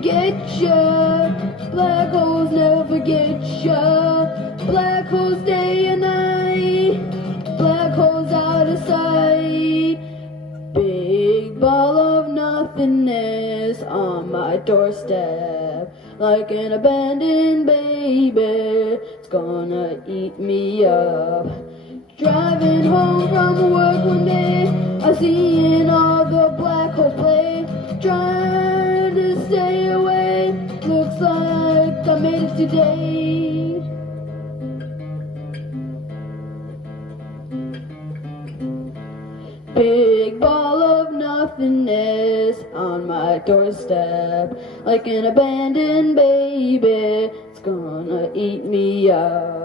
forget ya. Black holes never forget ya. Black holes day and night. Black holes out of sight. Big ball of nothingness on my doorstep. Like an abandoned baby, it's gonna eat me up. Driving home from work one day, I seen all the black holes play. Trying to stay away, looks like I made it today. Big ball of nothingness on my doorstep. Like an abandoned baby, it's gonna eat me up.